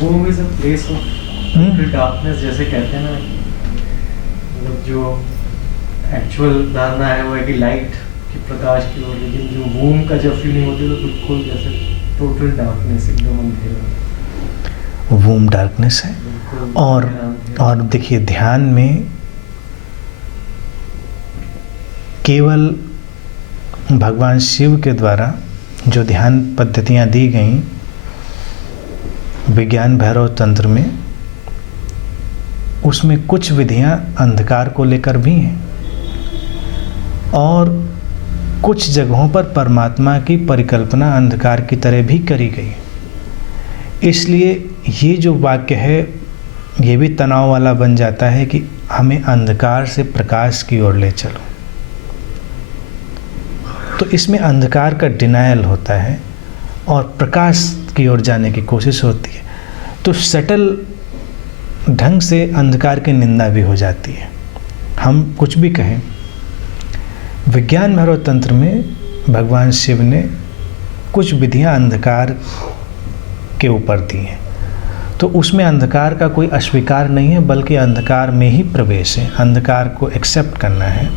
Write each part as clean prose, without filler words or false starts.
Home is a place of darkness, जैसे कहते हैं ना, मतलब जो एक्चुअल धारणा है वो है कि लाइट की प्रकाश की ओर, लेकिन जो होम का जब फीलिंग होती है तो बिल्कुल जैसे टोटल डार्कनेस, एकदम अंधेरा, वूम डार्कनेस है। बिल्कुल और अंधेरा, अंधेरा। और देखिए, ध्यान में केवल भगवान शिव के द्वारा जो ध्यान पद्धतियाँ दी गईं विज्ञान भैरव तंत्र में, उसमें कुछ विधियाँ अंधकार को लेकर भी हैं और कुछ जगहों पर परमात्मा की परिकल्पना अंधकार की तरह भी करी गई। इसलिए ये जो वाक्य है ये भी तनाव वाला बन जाता है कि हमें अंधकार से प्रकाश की ओर ले चलो। तो इसमें अंधकार का डिनायल होता है और प्रकाश की ओर जाने की कोशिश होती है। तो सटल ढंग से अंधकार की निंदा भी हो जाती है। हम कुछ भी कहें, विज्ञान भैरव तंत्र में भगवान शिव ने कुछ विधियां अंधकार के ऊपर दी हैं, तो उसमें अंधकार का कोई अस्वीकार नहीं है, बल्कि अंधकार में ही प्रवेश है। अंधकार को एक्सेप्ट करना है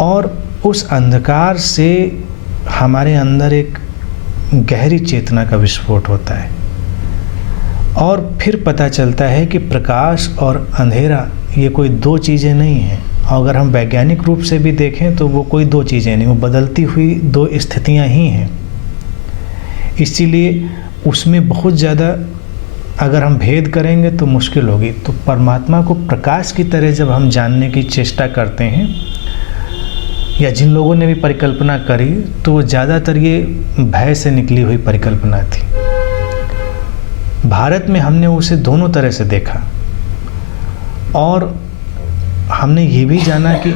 और उस अंधकार से हमारे अंदर एक गहरी चेतना का विस्फोट होता है और फिर पता चलता है कि प्रकाश और अंधेरा ये कोई दो चीज़ें नहीं हैं। अगर हम वैज्ञानिक रूप से भी देखें तो वो कोई दो चीज़ें नहीं, वो बदलती हुई दो स्थितियां ही हैं। इसीलिए उसमें बहुत ज़्यादा अगर हम भेद करेंगे तो मुश्किल होगी। तो परमात्मा को प्रकाश की तरह जब हम जानने की चेष्टा करते हैं, या जिन लोगों ने भी परिकल्पना करी, तो वो ज़्यादातर ये भय से निकली हुई परिकल्पना थी। भारत में हमने उसे दोनों तरह से देखा और हमने ये भी जाना कि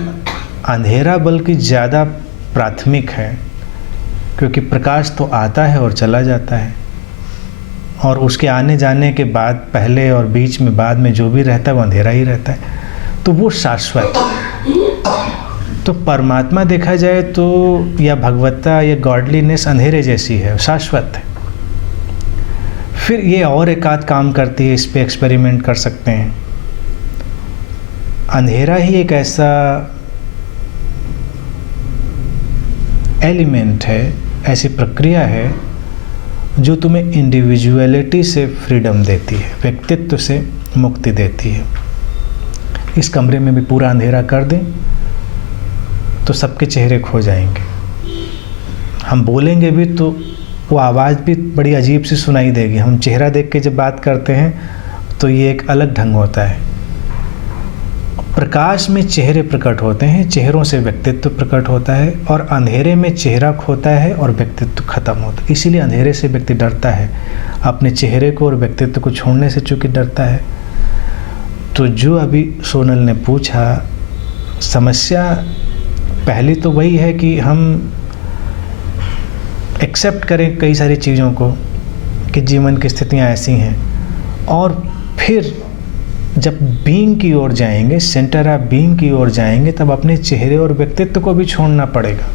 अंधेरा बल्कि ज़्यादा प्राथमिक है, क्योंकि प्रकाश तो आता है और चला जाता है और उसके आने जाने के बाद, पहले और बीच में, बाद में जो भी रहता है वो अंधेरा ही रहता है। तो वो शाश्वत। तो परमात्मा देखा जाए तो, या भगवत्ता या गॉडलीनेस अंधेरे जैसी है, शाश्वत है। फिर ये और एक आध काम करती है, इस पे एक्सपेरिमेंट कर सकते हैं। अंधेरा ही एक ऐसा एलिमेंट है, ऐसी प्रक्रिया है जो तुम्हें इंडिविजुअलिटी से फ्रीडम देती है, व्यक्तित्व से मुक्ति देती है। इस कमरे में भी पूरा अंधेरा कर दें तो सबके चेहरे खो जाएंगे। हम बोलेंगे भी तो वो आवाज़ भी बड़ी अजीब सी सुनाई देगी। हम चेहरा देख के जब बात करते हैं तो ये एक अलग ढंग होता है। प्रकाश में चेहरे प्रकट होते हैं, चेहरों से व्यक्तित्व प्रकट होता है, और अंधेरे में चेहरा खोता है और व्यक्तित्व खत्म होता है। इसीलिए अंधेरे से व्यक्ति डरता है, अपने चेहरे को और व्यक्तित्व को छोड़ने से चूँकि डरता है। तो जो अभी सोनल ने पूछा, समस्या पहली तो वही है कि हम एक्सेप्ट करें कई सारी चीज़ों को कि जीवन की स्थितियाँ ऐसी हैं, और फिर जब बीइंग की ओर जाएंगे, सेंटर ऑफ बीइंग की ओर जाएंगे, तब अपने चेहरे और व्यक्तित्व को भी छोड़ना पड़ेगा।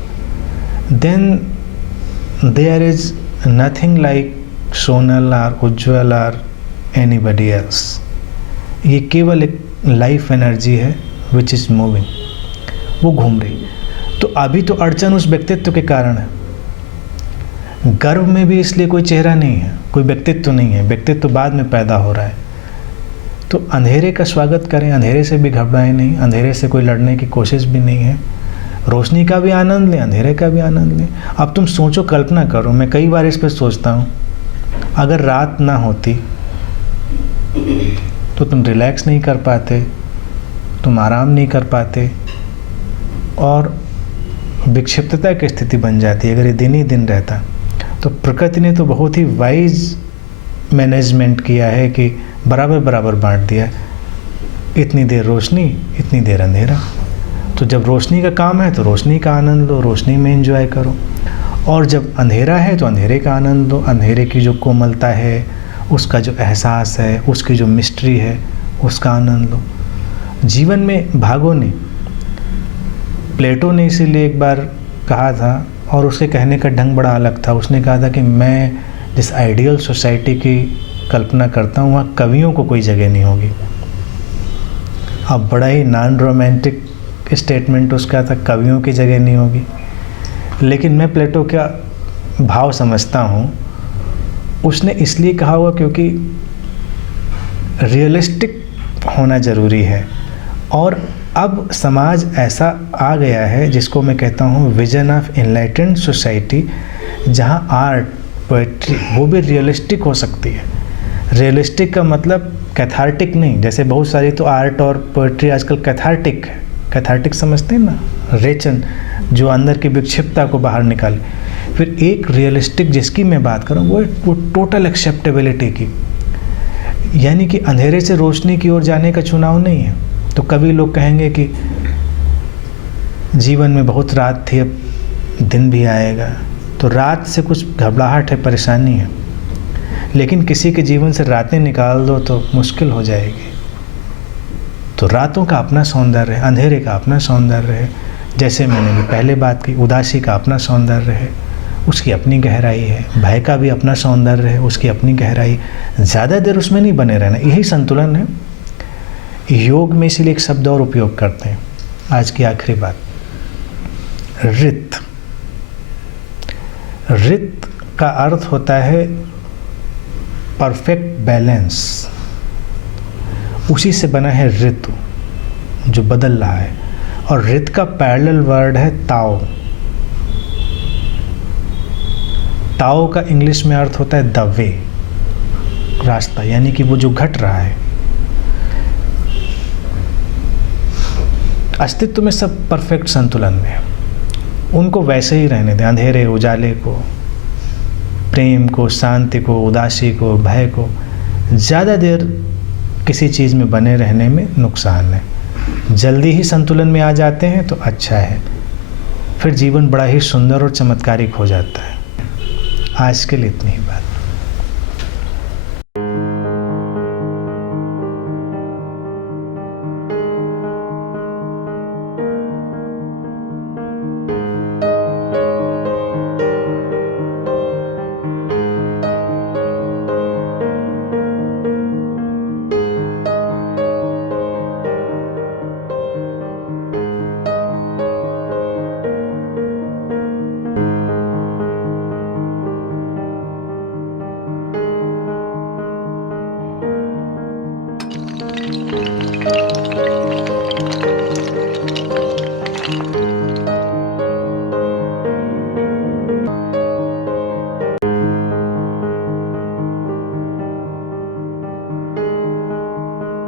Then there is nothing like Sonal और उज्ज्वल और एनीबडी एल्स। ये केवल एक लाइफ एनर्जी है विच इज़ मूविंग, वो घूम रही। तो अभी तो अड़चन उस व्यक्तित्व के कारण है। गर्भ में भी इसलिए कोई चेहरा नहीं है, कोई व्यक्तित्व नहीं है, व्यक्तित्व बाद में पैदा हो रहा है। तो अंधेरे का स्वागत करें, अंधेरे से भी घबराएं नहीं, अंधेरे से कोई लड़ने की कोशिश भी नहीं है। रोशनी का भी आनंद लें, अंधेरे का भी आनंद लें। अब तुम सोचो, कल्पना करो, मैं कई बार इस पर सोचता हूँ, अगर रात ना होती तो तुम रिलैक्स नहीं कर पाते, तुम आराम नहीं कर पाते और विक्षिप्तता की स्थिति बन जाती है। अगर ये दिन ही दिन रहता तो प्रकृति ने तो बहुत ही वाइज मैनेजमेंट किया है कि बराबर बराबर बांट दिया, इतनी देर रोशनी, इतनी देर अंधेरा। तो जब रोशनी का काम है तो रोशनी का आनंद लो, रोशनी में एंजॉय करो, और जब अंधेरा है तो अंधेरे का आनंद लो। अंधेरे की जो कोमलता है, उसका जो एहसास है, उसकी जो मिस्ट्री है, उसका आनंद लो। जीवन में भागो नहीं। प्लेटो ने इसीलिए एक बार कहा था, और उसके कहने का ढंग बड़ा अलग था। उसने कहा था कि मैं जिस आइडियल सोसाइटी की कल्पना करता हूँ वहाँ कवियों को कोई जगह नहीं होगी। अब बड़ा ही नॉन रोमांटिक स्टेटमेंट उसका था, कवियों की जगह नहीं होगी। लेकिन मैं प्लेटो का भाव समझता हूँ। उसने इसलिए कहा हुआ क्योंकि रियलिस्टिक होना ज़रूरी है। और अब समाज ऐसा आ गया है जिसको मैं कहता हूँ विजन ऑफ एनलाइटेंड सोसाइटी, जहाँ आर्ट पोएट्री वो भी रियलिस्टिक हो सकती है। रियलिस्टिक का मतलब कैथार्टिक नहीं, जैसे बहुत सारी तो आर्ट और पोएट्री आजकल कैथार्टिक है। कैथार्टिक समझते हैं ना, रेचन जो अंदर की विक्षिप्तता को बाहर निकाले। फिर एक रियलिस्टिक जिसकी मैं बात करूँ वो टोटल एक्सेप्टेबिलिटी की, यानी कि अंधेरे से रोशनी की ओर जाने का चुनाव नहीं है। तो कभी लोग कहेंगे कि जीवन में बहुत रात थी, अब दिन भी आएगा, तो रात से कुछ घबराहट है, परेशानी है। लेकिन किसी के जीवन से रातें निकाल दो तो मुश्किल हो जाएगी। तो रातों का अपना सौंदर्य है, अंधेरे का अपना सौंदर्य है। जैसे मैंने भी पहले बात की, उदासी का अपना सौंदर्य है, उसकी अपनी गहराई है। भय का भी अपना सौंदर्य है, उसकी अपनी गहराई। ज़्यादा देर उसमें नहीं बने रहना, यही संतुलन है। योग में इसीलिए एक शब्द और उपयोग करते हैं। आज की आखिरी बात, ऋत। ऋत का अर्थ होता है परफेक्ट बैलेंस। उसी से बना है ऋतु जो बदल रहा है। और ऋत का पैरेलल वर्ड है ताओ। ताओ का इंग्लिश में अर्थ होता है द वे, रास्ता, यानी कि वो जो घट रहा है। अस्तित्व में सब परफेक्ट संतुलन में है, उनको वैसे ही रहने दें। अंधेरे उजाले को, प्रेम को, शांति को, उदासी को, भय को। ज़्यादा देर किसी चीज़ में बने रहने में नुकसान है। जल्दी ही संतुलन में आ जाते हैं तो अच्छा है, फिर जीवन बड़ा ही सुंदर और चमत्कारिक हो जाता है। आज के लिए इतनी ही बात।